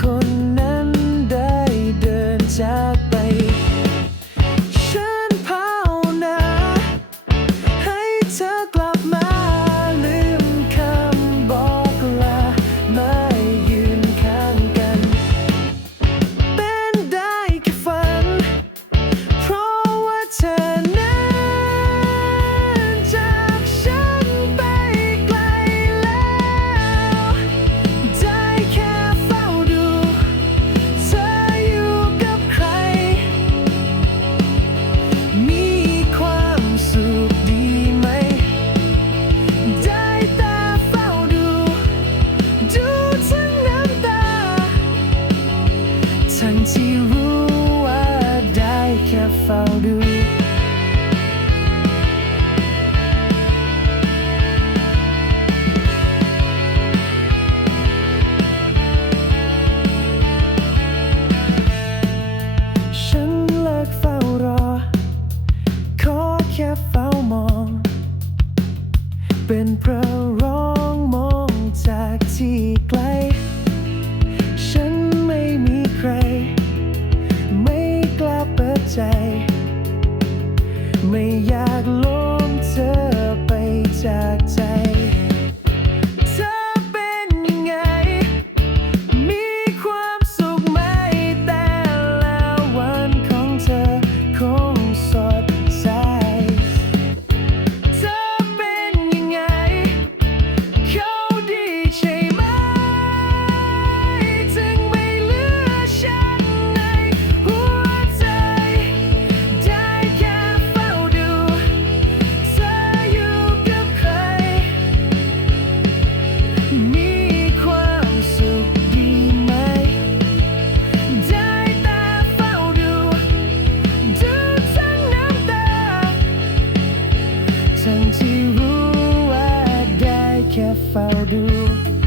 couldn't ไม่อยาก care if I do.